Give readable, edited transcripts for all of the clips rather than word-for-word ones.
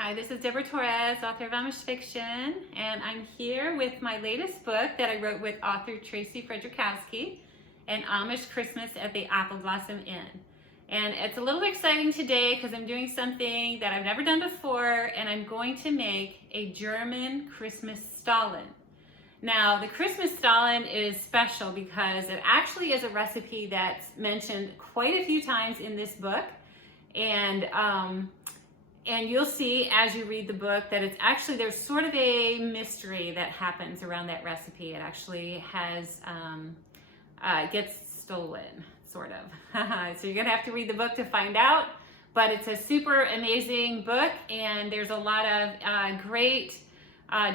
Hi, this is Deborah Torres, author of Amish fiction, and I'm here with my latest book that I wrote with author Tracy Fredrikowski, An Amish Christmas at the Apple Blossom Inn. And it's a little exciting today because I'm doing something that I've never done before, and I'm going to make a German Christmas Stollen. Now, the Christmas Stollen is special because it actually is a recipe that's mentioned quite a few times in this book, and you'll see as you read the book that it's actually, there's sort of a mystery that happens around that recipe. It actually has, gets stolen, sort of. So you're gonna have to read the book to find out, but it's a super amazing book, and there's a lot of great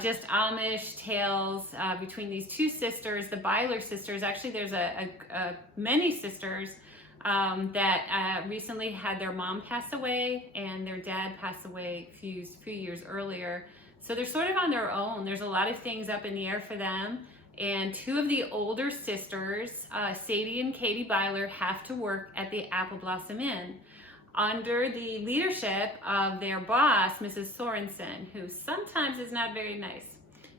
just Amish tales between these two sisters, the Byler sisters. Actually, there's many sisters that recently had their mom pass away and their dad pass away a few years earlier. So they're sort of on their own. There's a lot of things up in the air for them. And two of the older sisters, Sadie and Katie Byler, have to work at the Apple Blossom Inn under the leadership of their boss, Mrs. Sorensen, who sometimes is not very nice.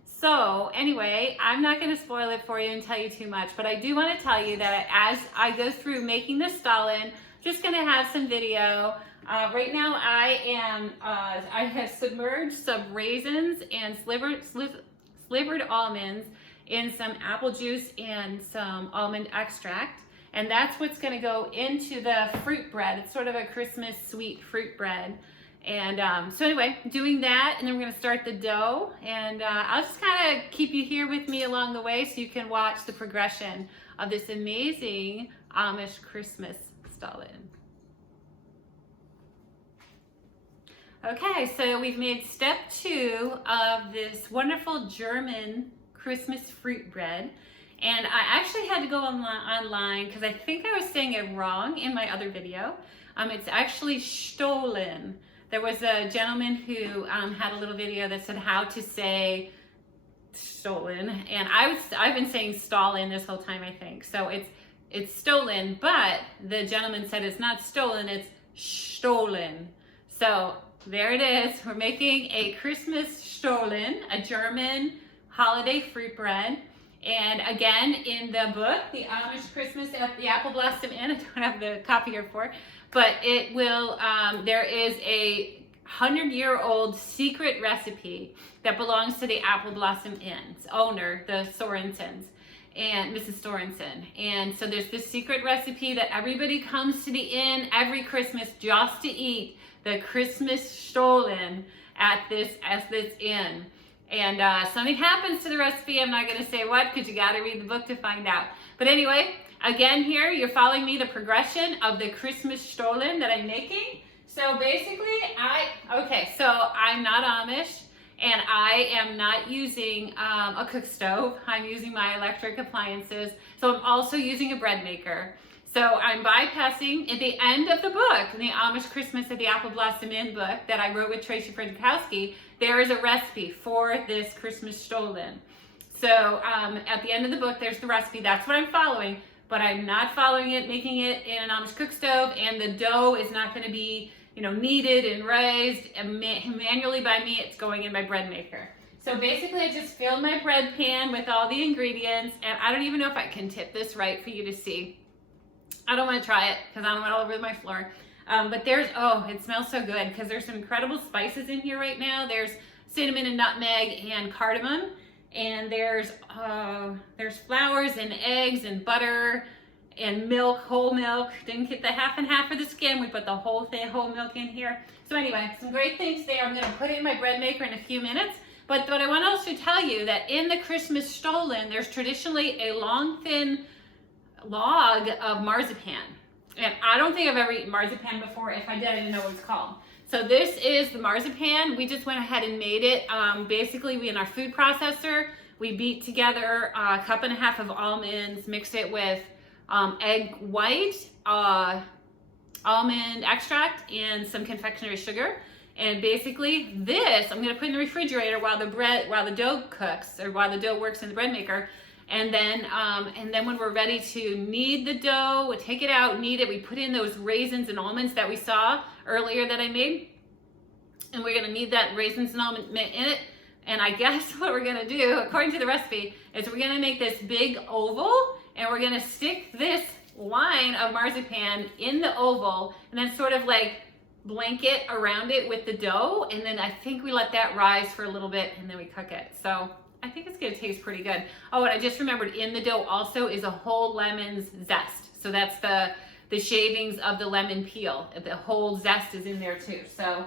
So anyway, I'm not going to spoil it for you and tell you too much, but I do want to tell you that as I go through making this Stollen, just going to have some video. Right now I have submerged some raisins and slivered almonds in some apple juice and some almond extract. And that's what's going to go into the fruit bread. It's sort of a Christmas sweet fruit bread. And so anyway, doing that, and then we're going to start the dough, and I'll just kind of keep you here with me along the way so you can watch the progression of this amazing Amish Christmas Stollen. Okay, so we've made step 2 of this wonderful German Christmas fruit bread, and I actually had to go online because I think I was saying it wrong in my other video. It's actually Stollen. There was a gentleman who had a little video that said how to say stolen, and I've been saying Stollen this whole time, I think. So it's stolen, but the gentleman said it's not stolen, it's Stollen. So there it is. We're making a Christmas Stollen, a German holiday fruit bread. And again, in the book, The Amish Christmas at the Apple Blossom Inn, I don't have the copy here for, but it will, there is a 100-year-old secret recipe that belongs to the Apple Blossom Inn's owner, the Sorensens, and Mrs. Sorensen. And so there's this secret recipe that everybody comes to the inn every Christmas just to eat the Christmas Stollen at this inn. And something happens to the recipe. I'm not going to say what because you got to read the book to find out. But anyway, again here, you're following me the progression of the Christmas Stollen that I'm making. So basically, so I'm not Amish, and I am not using a cook stove. I'm using my electric appliances. So I'm also using a bread maker. So I'm bypassing, at the end of the book, the Amish Christmas at the Apple Blossom Inn book that I wrote with Tracy Fredrikowski, there is a recipe for this Christmas Stollen. So at the end of the book, there's the recipe. That's what I'm following, but I'm not following it, making it in an Amish cook stove, and the dough is not going to be, kneaded and raised manually by me. It's going in my bread maker. So basically, I just filled my bread pan with all the ingredients, and I don't even know if I can tip this right for you to see. I don't want to try it because I don't want it all over my floor. But there's, it smells so good because there's some incredible spices in here right now. There's cinnamon and nutmeg and cardamom. And there's flowers and eggs and butter and milk, whole milk. Didn't get the half and half of the skim. We put the whole milk in here. So anyway, some great things there. I'm going to put it in my bread maker in a few minutes. But what I want to also tell you that in the Christmas Stollen, there's traditionally a long, thin log of marzipan. And I don't think I've ever eaten marzipan before. If I did, I didn't know what it's called. So this is the marzipan. We just went ahead and made it. Basically, in our food processor, we beat together a cup and a half of almonds, mixed it with egg white, almond extract, and some confectionery sugar. And basically this, I'm gonna put in the refrigerator while the dough cooks, or while the dough works in the bread maker. And then when we're ready to knead the dough, we take it out, knead it, we put in those raisins and almonds that we saw earlier that I made. and we're gonna need that raisins and almond in it. And I guess what we're gonna do, according to the recipe, is we're gonna make this big oval, and we're gonna stick this line of marzipan in the oval, and then sort of like blanket around it with the dough, and then I think we let that rise for a little bit, and then we cook it. So I think it's gonna taste pretty good. Oh, and I just remembered, in the dough also is a whole lemon's zest. So that's the shavings of the lemon peel. The whole zest is in there too. So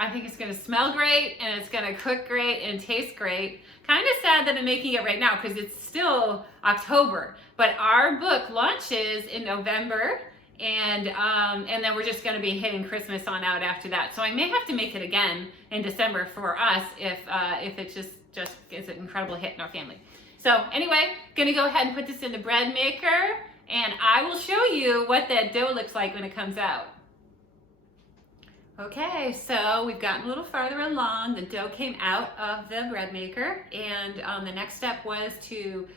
I think it's gonna smell great, and it's gonna cook great and taste great. Kind of sad that I'm making it right now because it's still October, but our book launches in November, and then we're just gonna be hitting Christmas on out after that. So I may have to make it again in December for us if it just is an incredible hit in our family. So anyway, gonna go ahead and put this in the bread maker, and I will show you what that dough looks like when it comes out. Okay, so we've gotten a little farther along. The dough came out of the bread maker, and the next step was to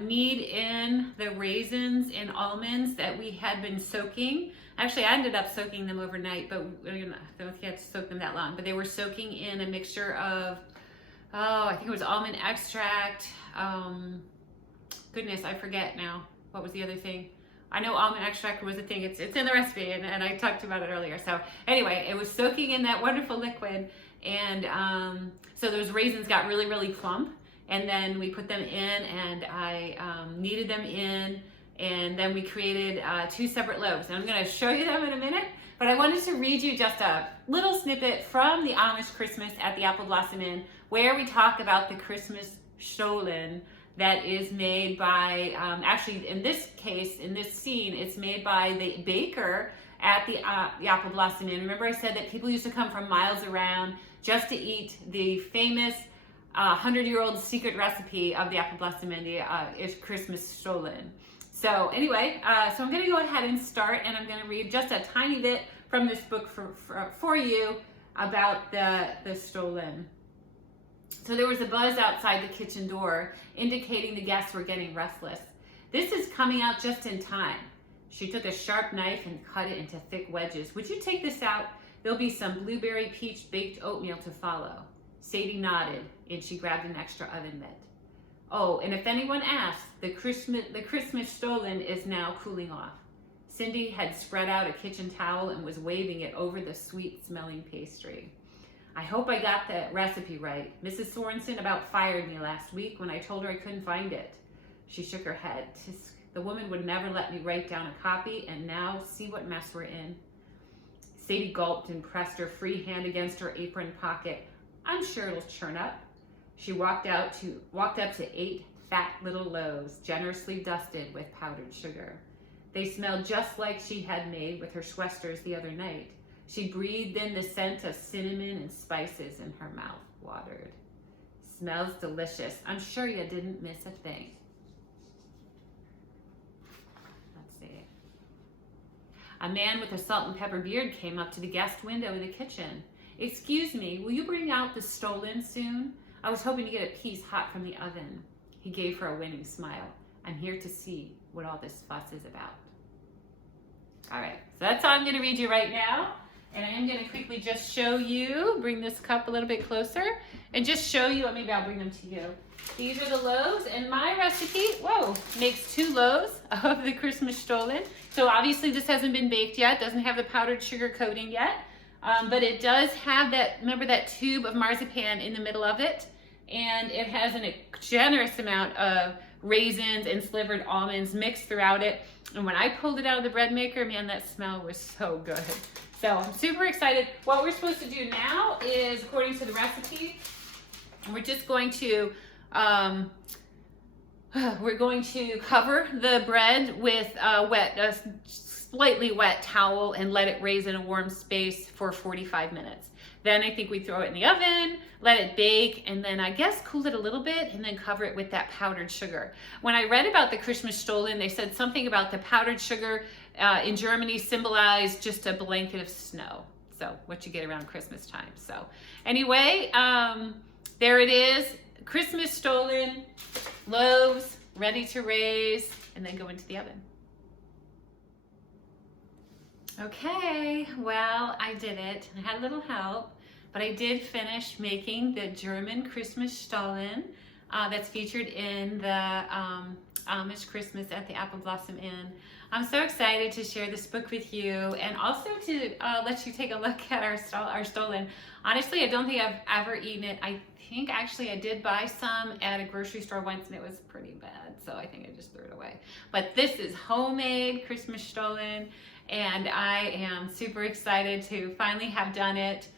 knead in the raisins and almonds that we had been soaking. Actually, I ended up soaking them overnight, but I don't think you had to soak them that long. But they were soaking in a mixture of, I think it was almond extract. Goodness, I forget now. What was the other thing? I know almond extract was a thing. It's in the recipe, and I talked about it earlier. So anyway, it was soaking in that wonderful liquid, and so those raisins got really, really plump. And then we put them in, and I kneaded them in, and then we created 2 separate loaves. And I'm going to show you them in a minute, but I wanted to read you just a little snippet from the Amish Christmas at the Apple Blossom Inn, where we talk about the Christmas Stollen that is made by, actually in this case, in this scene, it's made by the baker at the Apple Blossom Inn. Remember I said that people used to come from miles around just to eat the famous 100-year-old secret recipe of the Apple Blossom Inn, is Christmas Stollen. So anyway, so I'm gonna go ahead and start, and I'm gonna read just a tiny bit from this book for you about the Stollen. So there was a buzz outside the kitchen door, indicating the guests were getting restless. "This is coming out just in time." She took a sharp knife and cut it into thick wedges. "Would you take this out? There'll be some blueberry peach baked oatmeal to follow." Sadie nodded, and she grabbed an extra oven mitt. "Oh, and if anyone asks, the Christmas Stollen is now cooling off." Cindy had spread out a kitchen towel and was waving it over the sweet-smelling pastry. "I hope I got the recipe right. Mrs. Sorensen about fired me last week when I told her I couldn't find it." She shook her head. "Tisk, the woman would never let me write down a copy, and now see what mess we're in." Sadie gulped and pressed her free hand against her apron pocket. "I'm sure it'll churn up." She walked up to 8 fat little loaves, generously dusted with powdered sugar. They smelled just like she had made with her Schwesters the other night. She breathed in the scent of cinnamon and spices, and her mouth watered. "Smells delicious. I'm sure you didn't miss a thing." Let's see. A man with a salt and pepper beard came up to the guest window in the kitchen. "Excuse me, will you bring out the Stollen soon? I was hoping to get a piece hot from the oven." He gave her a winning smile. "I'm here to see what all this fuss is about." All right, so that's all I'm going to read you right now. And I am going to quickly just show you, bring this cup a little bit closer, and just show you, maybe I'll bring them to you. These are the loaves, and my recipe, makes 2 loaves of the Christmas Stollen. So obviously this hasn't been baked yet, doesn't have the powdered sugar coating yet, but it does have that, remember that tube of marzipan in the middle of it, and it has a generous amount of raisins and slivered almonds mixed throughout it. And when I pulled it out of the bread maker, man, that smell was so good. So I'm super excited. What we're supposed to do now is, according to the recipe, we're just going to cover the bread with a slightly wet towel and let it raise in a warm space for 45 minutes. Then I think we throw it in the oven, let it bake, and then I guess cool it a little bit, and then cover it with that powdered sugar. When I read about the Christmas Stollen, they said something about the powdered sugar in Germany symbolized just a blanket of snow. So what you get around Christmas time. So anyway, there it is. Christmas Stollen loaves ready to raise and then go into the oven. Okay, well, I did it. I had a little help, but I did finish making the German Christmas Stollen that's featured in the Amish Christmas at the Apple Blossom Inn. I'm so excited to share this book with you and also to let you take a look at our Stollen. Honestly, I don't think I've ever eaten it. I think actually I did buy some at a grocery store once and it was pretty bad, so I think I just threw it away. But this is homemade Christmas Stollen, and I am super excited to finally have done it.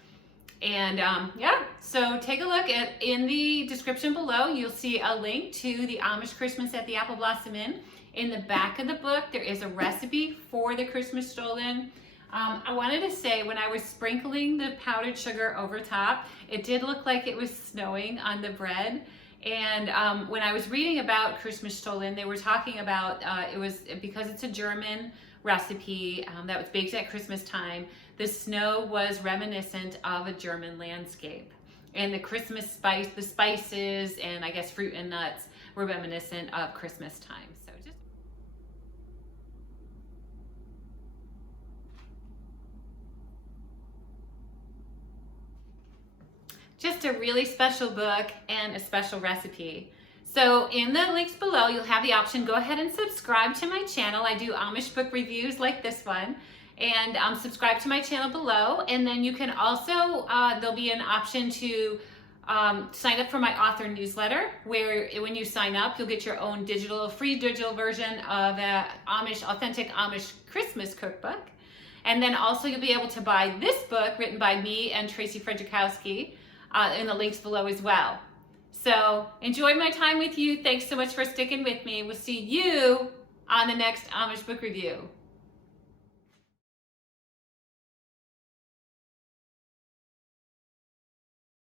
And yeah, so take a look in the description below. You'll see a link to the Amish Christmas at the Apple Blossom Inn. In the back of the book, there is a recipe for the Christmas Stollen. I wanted to say, when I was sprinkling the powdered sugar over top, it did look like it was snowing on the bread. And when I was reading about Christmas Stollen, they were talking about it was because it's a German recipe that was baked at Christmas time. The snow was reminiscent of a German landscape, and the Christmas the spices, and I guess fruit and nuts were reminiscent of Christmas time. So just a really special book and a special recipe. So in the links below, you'll have the option, go ahead and subscribe to my channel. I do Amish book reviews like this one. And subscribe to my channel below. And then you can also, there'll be an option to sign up for my author newsletter, where when you sign up, you'll get your own free digital version of an authentic Amish Christmas cookbook. And then also you'll be able to buy this book written by me and Tracy Fredrikowski in the links below as well. So enjoy my time with you. Thanks so much for sticking with me. We'll see you on the next Amish book review.